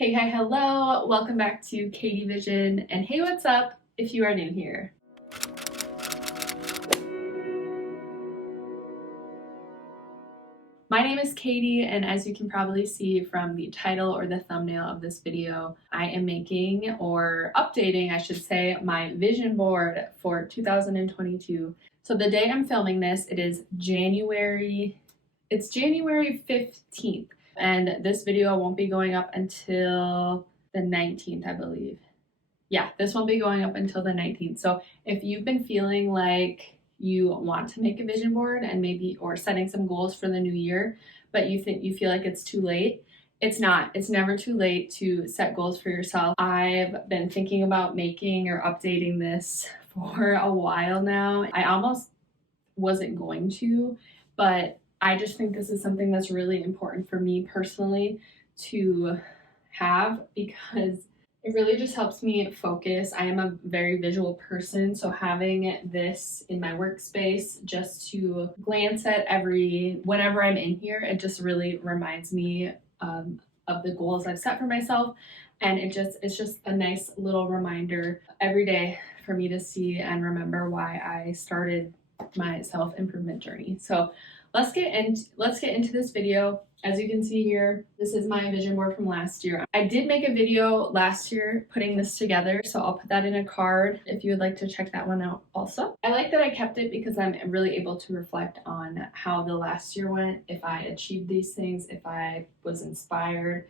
Hey, hi, hello. Welcome back to Katie Vision. And hey, what's up if you are new here? My name is Katie, and as you can probably see from the title or the thumbnail of this video, I am making, or updating, I should say, my vision board for 2022. So the day I'm filming this, it's January 15th, and this video won't be going up until the 19th, I believe. Yeah, this won't be going up until the 19th. So if you've been feeling like you want to make a vision board and maybe or setting some goals for the new year, but you feel like it's too late, it's not. It's never too late to set goals for yourself. I've been thinking about making or updating this for a while now. I almost wasn't going to, but I just think this is something that's really important for me personally to have because it really just helps me focus. I am a very visual person, so having this in my workspace just to glance at whenever I'm in here, it just really reminds me of the goals I've set for myself. And it's just a nice little reminder every day for me to see and remember why I started my self-improvement journey. So let's get into this video. As you can see here, this is my vision board from last year. I did make a video last year putting this together, so I'll put that in a card if you would like to check that one out also. I like that I kept it because I'm really able to reflect on how the last year went, if I achieved these things, if I was inspired,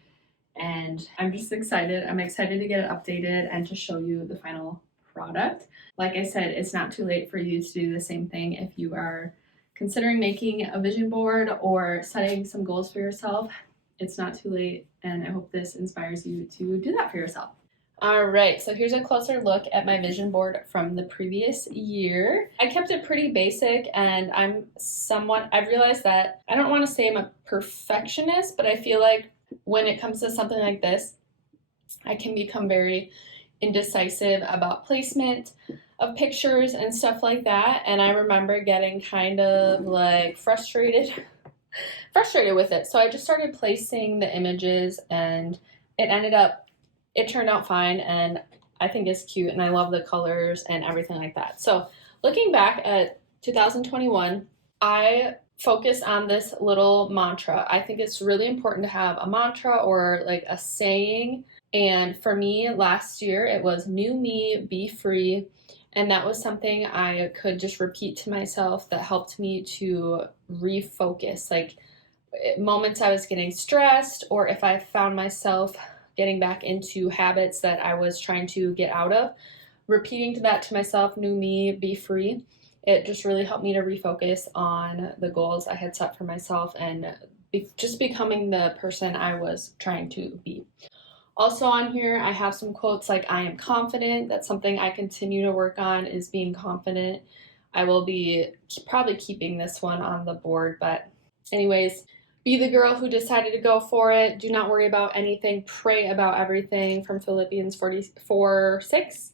and I'm just excited. I'm excited to get it updated and to show you the final product. Like I said, it's not too late for you to do the same thing if you are considering making a vision board or setting some goals for yourself. It's not too late, and I hope this inspires you to do that for yourself. All right, so here's a closer look at my vision board from the previous year. I kept it pretty basic, and I've realized that I don't want to say I'm a perfectionist, but I feel like when it comes to something like this, I can become very indecisive about placement of pictures and stuff like that, and I remember getting kind of like frustrated with it. So I just started placing the images, and it turned out fine, and I think it's cute, and I love the colors and everything like that. So looking back at 2021, I focused on this little mantra. I think it's really important to have a mantra or like a saying. And for me, last year, it was new me, be free. And that was something I could just repeat to myself that helped me to refocus. Like moments I was getting stressed, or if I found myself getting back into habits that I was trying to get out of, repeating that to myself, new me, be free. It just really helped me to refocus on the goals I had set for myself and just becoming the person I was trying to be. Also on here, I have some quotes like I am confident. That's something I continue to work on, is being confident. I will be probably keeping this one on the board, but anyways, be the girl who decided to go for it. Do not worry about anything. Pray about everything, from Philippians 4:6.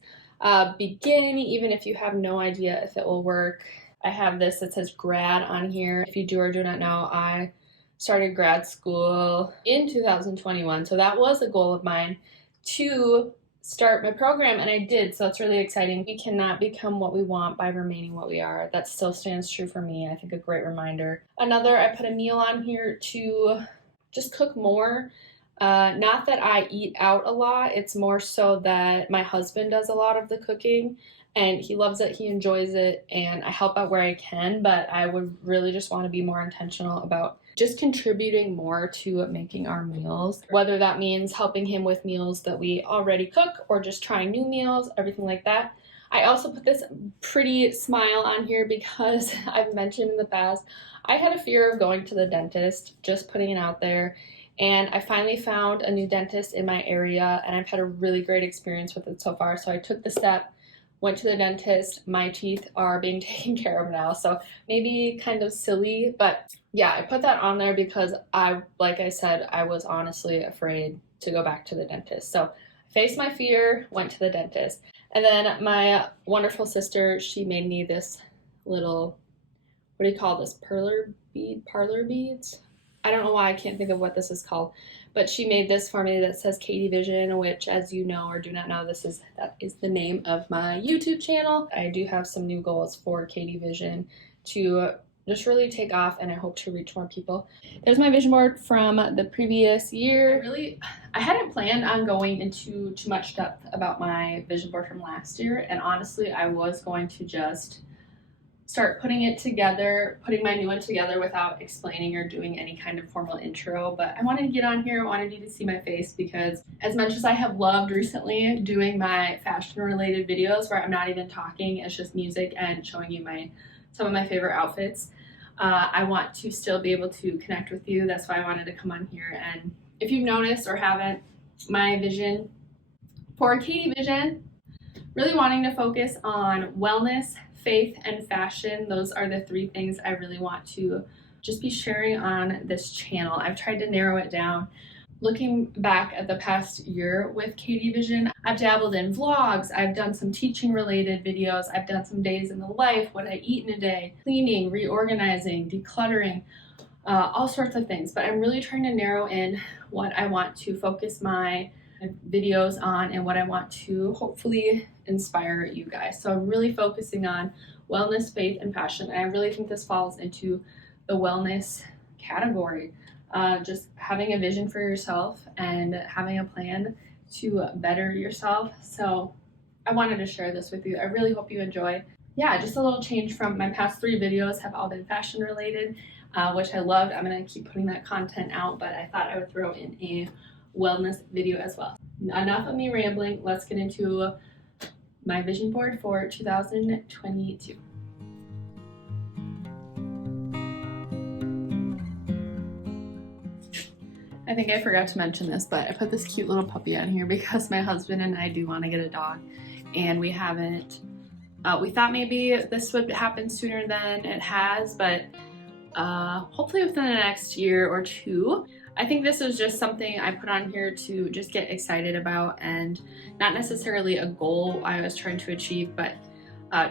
Begin even if you have no idea if it will work. I have this that says grad on here. If you do or do not know, I started grad school in 2021, so that was a goal of mine to start my program, and I did, so it's really exciting. We cannot become what we want by remaining what we are. That still stands true for me. I think a great reminder. Another, I put a meal on here to just cook more. Not that I eat out a lot, it's more so that my husband does a lot of the cooking, and he loves it, he enjoys it, and I help out where I can, but I would really just want to be more intentional about just contributing more to making our meals, whether that means helping him with meals that we already cook or just trying new meals, everything like that. I also put this pretty smile on here because I've mentioned in the past, I had a fear of going to the dentist, just putting it out there. And I finally found a new dentist in my area, and I've had a really great experience with it so far. So I took the step, went to the dentist. My teeth are being taken care of now. So maybe kind of silly, but yeah, I put that on there because like I said, I was honestly afraid to go back to the dentist. So I faced my fear, went to the dentist. And then my wonderful sister, she made me this little, what do you call this? Parlor beads? I don't know why I can't think of what this is called, but she made this for me that says Katie Vision, which, as you know or do not know, that is the name of my YouTube channel. I do have some new goals for Katie Vision to just really take off, and I hope to reach more people. There's my vision board from the previous year. I hadn't planned on going into too much depth about my vision board from last year, and honestly, I was going to just start putting it together, putting my new one together without explaining or doing any kind of formal intro. But I wanted to get on here, I wanted you to see my face, because as much as I have loved recently doing my fashion related videos where I'm not even talking, it's just music and showing you some of my favorite outfits, I want to still be able to connect with you. That's why I wanted to come on here. And if you've noticed or haven't, my vision for Katie Vision, really wanting to focus on wellness, faith, and fashion. Those are the three things I really want to just be sharing on this channel. I've tried to narrow it down. Looking back at the past year with Katie Vision, I've dabbled in vlogs, I've done some teaching related videos, I've done some days in the life, what I eat in a day, cleaning, reorganizing, decluttering, all sorts of things. But I'm really trying to narrow in what I want to focus my videos on and what I want to hopefully inspire you guys. So I'm really focusing on wellness, faith, and fashion. And I really think this falls into the wellness category. Just having a vision for yourself and having a plan to better yourself. So I wanted to share this with you. I really hope you enjoy. Yeah, just a little change from my past 3 videos have all been fashion related, which I loved. I'm going to keep putting that content out, but I thought I would throw in a wellness video as well. Enough of me rambling. Let's get into my vision board for 2022. I think I forgot to mention this, but I put this cute little puppy on here because my husband and I do want to get a dog, and we haven't. We thought maybe this would happen sooner than it has, but hopefully within the next year or 2. I think this is just something I put on here to just get excited about, and not necessarily a goal I was trying to achieve, but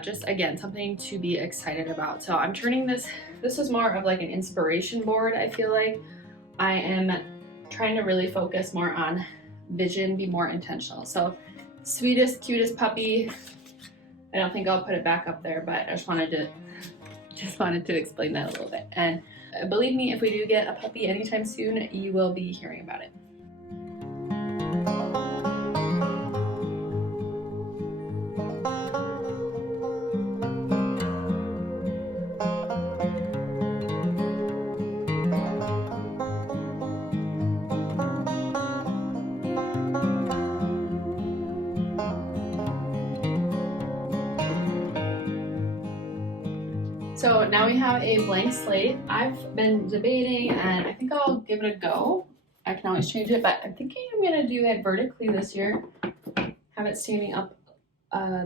just again, something to be excited about. So I'm turning this is more of like an inspiration board. I feel like I am trying to really focus more on vision, be more intentional. So sweetest, cutest puppy. I don't think I'll put it back up there, but I just wanted to explain that a little bit. And believe me, if we do get a puppy anytime soon, you will be hearing about it. So now we have a blank slate. I've been debating, and I think I'll give it a go. I can always change it, but I'm thinking I'm gonna do it vertically this year. Have it standing up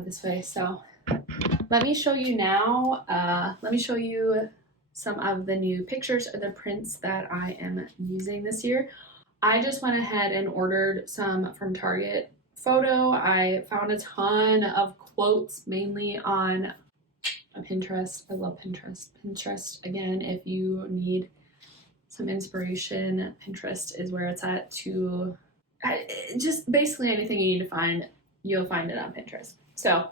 this way. So let me show you now. Let me show you some of the new pictures or the prints that I am using this year. I just went ahead and ordered some from Target Photo. I found a ton of quotes, mainly on Pinterest. I love Pinterest. Pinterest, again, if you need some inspiration, Pinterest is where it's at. To just basically anything you need to find, you'll find it on Pinterest. So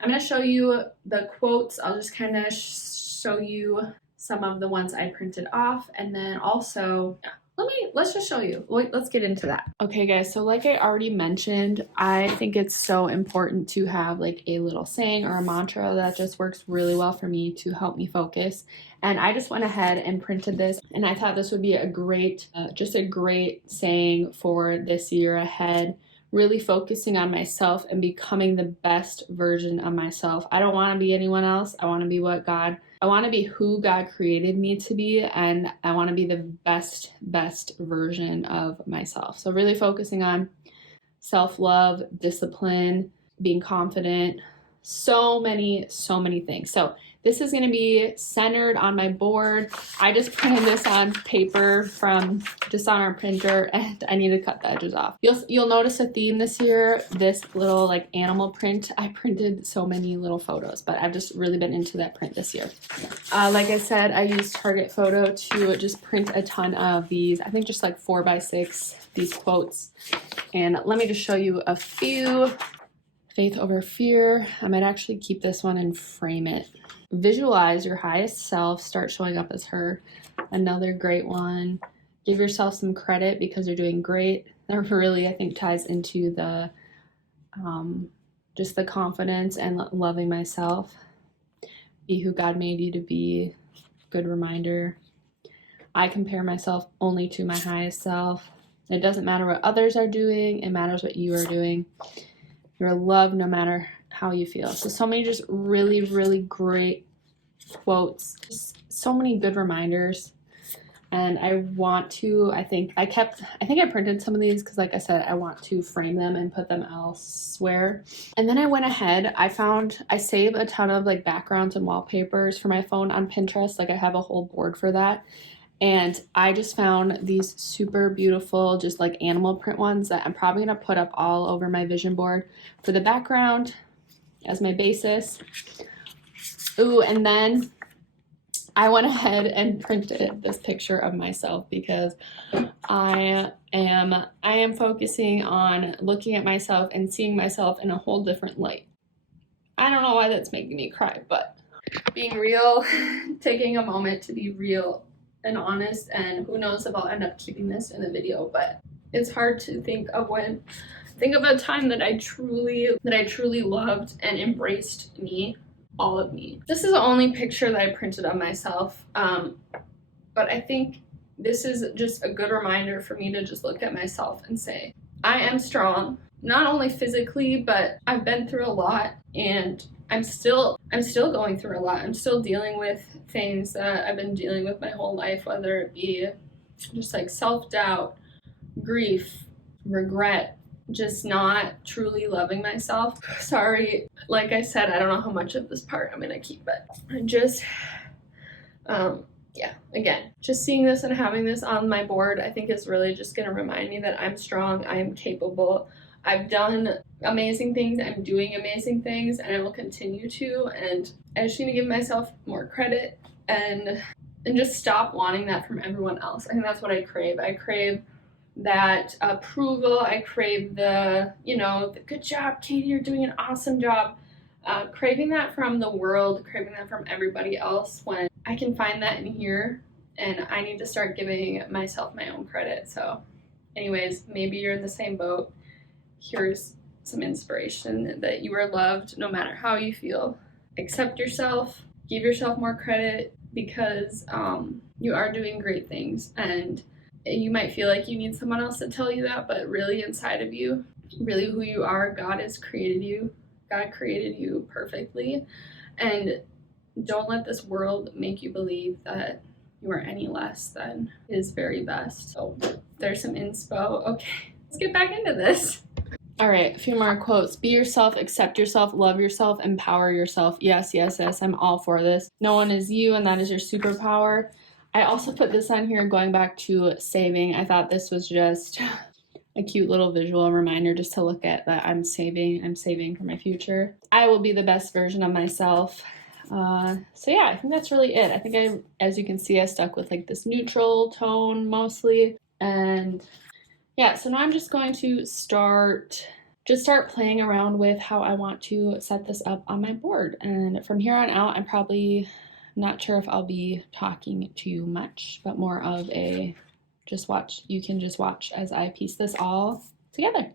I'm going to show you the quotes. I'll just kind of show you some of the ones I printed off, and then also let's just show you. Let's get into that. Okay guys, so like I already mentioned, I think it's so important to have like a little saying or a mantra that just works really well for me to help me focus. And I just went ahead and printed this, and I thought this would be a great, just a great saying for this year ahead. Really focusing on myself and becoming the best version of myself. I don't want to be anyone else. I want to be I want to be who God created me to be, and I want to be the best version of myself. So really focusing on self-love, discipline, being confident, so many things. So This is going to be centered on my board. I just printed this on paper from just on our printer, and I need to cut the edges off. You'll notice a theme this year, this little like animal print. I printed so many little photos, but I've just really been into that print this year. Like I said, I used Target Photo to just print a ton of these, I think just like 4x6, these quotes. And let me just show you a few. Faith over fear. I might actually keep this one and frame it. Visualize your highest self, start showing up as her. Another great one. Give yourself some credit because you're doing great. That really, I think, ties into the just the confidence and loving myself. Be who God made you to be. Good reminder. I compare myself only to my highest self. It doesn't matter what others are doing. It matters what you are doing. You're loved no matter how you feel. So many just really, really great quotes. Just so many good reminders. And I want to, I think I printed some of these because like I said, I want to frame them and put them elsewhere. And then I went ahead, I save a ton of like backgrounds and wallpapers for my phone on Pinterest. Like I have a whole board for that. And I just found these super beautiful, just like animal print ones that I'm probably going to put up all over my vision board for the background as my basis. Ooh, and then I went ahead and printed this picture of myself because I am focusing on looking at myself and seeing myself in a whole different light. I don't know why that's making me cry, but being real, taking a moment to be real and honest, and who knows if I'll end up keeping this in the video, but it's hard to think of a time that I truly loved and embraced me, all of me. This is the only picture that I printed of myself, but I think this is just a good reminder for me to just look at myself and say, I am strong, not only physically, but I've been through a lot, and I'm still going through a lot. I'm still dealing with things that I've been dealing with my whole life, whether it be just like self-doubt, grief, regret, just not truly loving myself. Sorry, like I said, I don't know how much of this part I'm gonna keep, but just, yeah, again, just seeing this and having this on my board, I think is really just gonna remind me that I'm strong, I am capable, I've done amazing things, I'm doing amazing things, and I will continue to, and I just need to give myself more credit and just stop wanting that from everyone else. I think that's what I crave. I crave that approval. I crave the good job, Katie, you're doing an awesome job. Craving that from the world, craving that from everybody else, when I can find that in here, and I need to start giving myself my own credit. So anyways, maybe you're in the same boat. Here's some inspiration that you are loved no matter how you feel. Accept yourself, give yourself more credit, because you are doing great things, and you might feel like you need someone else to tell you that, but really inside of you, really who you are, God has created you. God created you perfectly, and don't let this world make you believe that you are any less than His very best. So there's some inspo. Okay, let's get back into this. All right, a few more quotes. Be yourself, accept yourself, love yourself, empower yourself. Yes, yes, yes, I'm all for this. No one is you, and that is your superpower. I also put this on here going back to saving. I thought this was just a cute little visual reminder just to look at that I'm saving for my future. I will be the best version of myself. So yeah, I think that's really it. I think as you can see, I stuck with like this neutral tone mostly. And yeah, so now I'm just going to start playing around with how I want to set this up on my board. And from here on out, I'm probably not sure if I'll be talking too much, but more of a just watch. You can just watch as I piece this all together.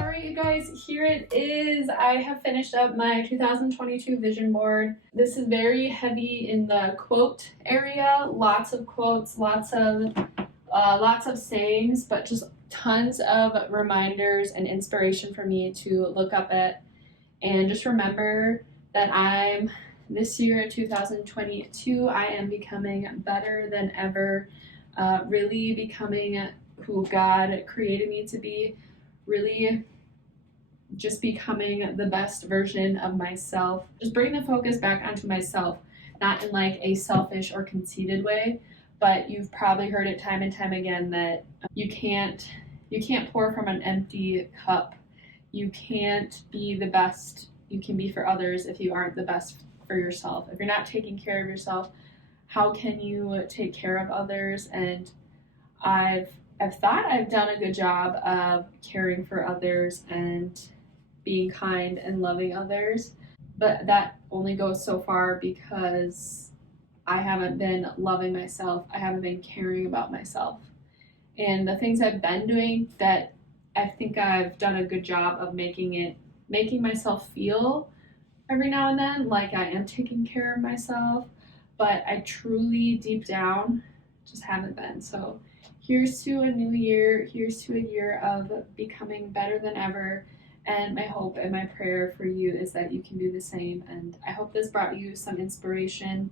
All right, you guys, here it is. I have finished up my 2022 vision board. This is very heavy in the quote area. Lots of quotes, lots of sayings, but just tons of reminders and inspiration for me to look up at and just remember that this year in 2022, I am becoming better than ever, really becoming who God created me to be, really just becoming the best version of myself, just bringing the focus back onto myself, not in like a selfish or conceited way, but you've probably heard it time and time again that you can't pour from an empty cup. You can't be the best you can be for others if you aren't the best for yourself. If you're not taking care of yourself, how can you take care of others? And I've thought I've done a good job of caring for others and being kind and loving others, but that only goes so far because I haven't been loving myself. I haven't been caring about myself. And the things I've been doing that I think I've done a good job of making myself feel every now and then like I am taking care of myself, but I truly deep down just haven't been. So here's to a new year. Here's to a year of becoming better than ever. And my hope and my prayer for you is that you can do the same. And I hope this brought you some inspiration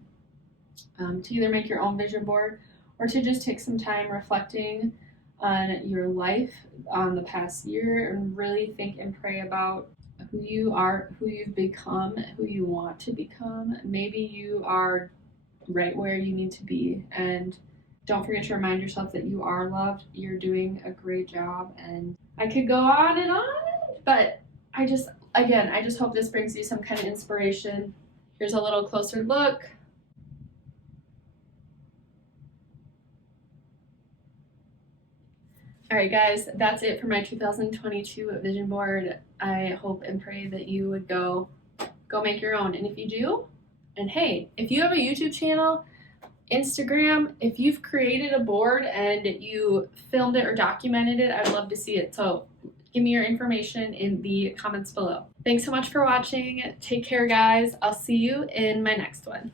to either make your own vision board or to just take some time reflecting on your life, on the past year, and really think and pray about who you are, who you've become, who you want to become. Maybe you are right where you need to be. And don't forget to remind yourself that you are loved. You're doing a great job. And I could go on and on, but I just hope this brings you some kind of inspiration. Here's a little closer look. All right, guys, that's it for my 2022 vision board. I hope and pray that you would go make your own. And if you do, and hey, if you have a YouTube channel, Instagram, if you've created a board and you filmed it or documented it, I'd love to see it. So give me your information in the comments below. Thanks so much for watching. Take care, guys. I'll see you in my next one.